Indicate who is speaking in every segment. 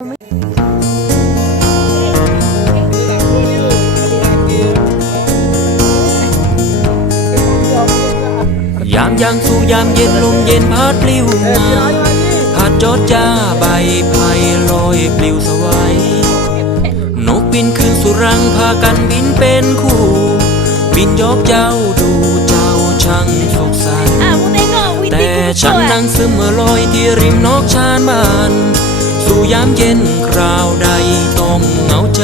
Speaker 1: ยามยังสู่ยามเย็นลมเย็นพัดปลิวมาพัดจอดจ้าใบไผ่ลอยปลิวสวัยนกบินขึ้นสู่รังพากันบินเป็นคู่ บินยอบเจ้าดูเจ้าช่างสุขสันแต่ฉันนั่งซึมเมื่อลอยที่ริมนอกชานบ้าน ยามเย็นคราวใดต้องเหงาใจ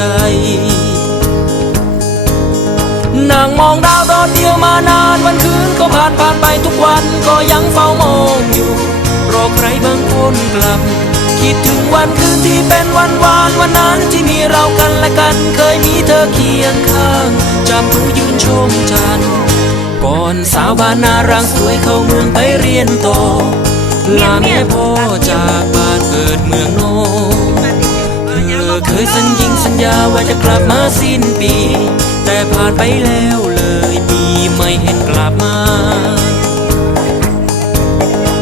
Speaker 1: นั่งมองดาวดอดเดียวมานานวันคืนก็ผ่านผ่านไปทุกวันก็ยังเฝ้ามองอยู่ รอใครบางคนกลับ คิดถึงวันคืนที่เป็นวันวานวันนั้นที่มีเรากันและกันเคยมีเธอเคียงข้างจำรู้ยืนชมฉันก่อนสาวบ้านนารังสวยเข้าเมืองไปเรียนต่อลาแม่พ่อจา ว่าจะกลับมาสิ้นปี แต่ผ่านไปแล้วเลยปีไม่เห็นกลับมา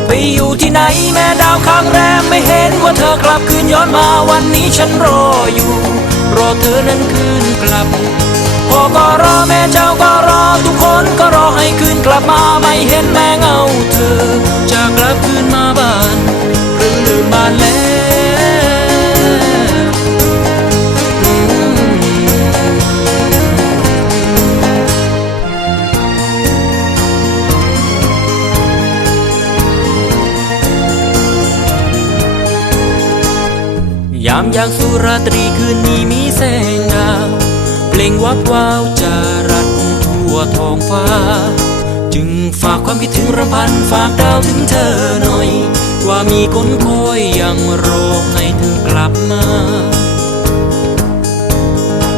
Speaker 1: ไปอยู่ที่ไหนแม่ดาวข้างแรมไม่เห็นว่าเธอกลับคืนย้อนมาวันนี้ฉันรออยู่ รอเธอนั้นคืนกลับพ่อก็รอแม่เจ้าก็รอทุกคนก็รอให้คืนกลับมาไม่เห็นแม่เงาเธอจะกลับคืนมา ยามยากสุราตรีคืนนี้มีแสงดาวเพลงวับวาวจะรัดทั่วท้องฟ้า จึงฝากความคิดถึงรำพันฝากดาวถึงเธอหน่อย ว่ามีคนคอยยังรอให้เธอกลับมา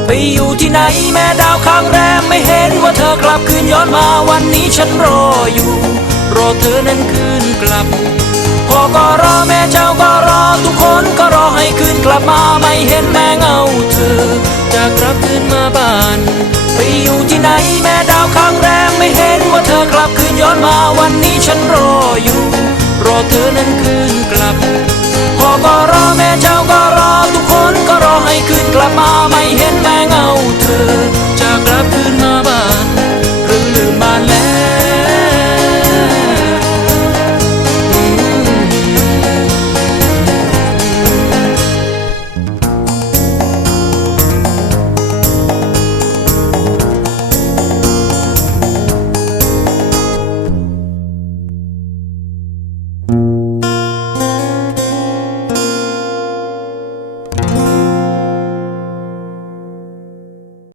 Speaker 1: ไปอยู่ที่ไหนแม่ดาวข้างแรมไม่เห็นว่าเธอกลับคืนย้อนมาวันนี้ฉันรออยู่ รอเธอนั้นคืนกลับพอก็รอแม่ กลับมาไม่เห็นแม่เงาเธอจะกลับคืนมาบ้าน ไปอยู่ที่ไหนแม่ดาวข้างแรมไม่เห็นว่าเธอกลับคืนย้อนมาวันนี้ฉันรออยู่ รอเธอนั้นคืนกลับพ่อก็รอแม่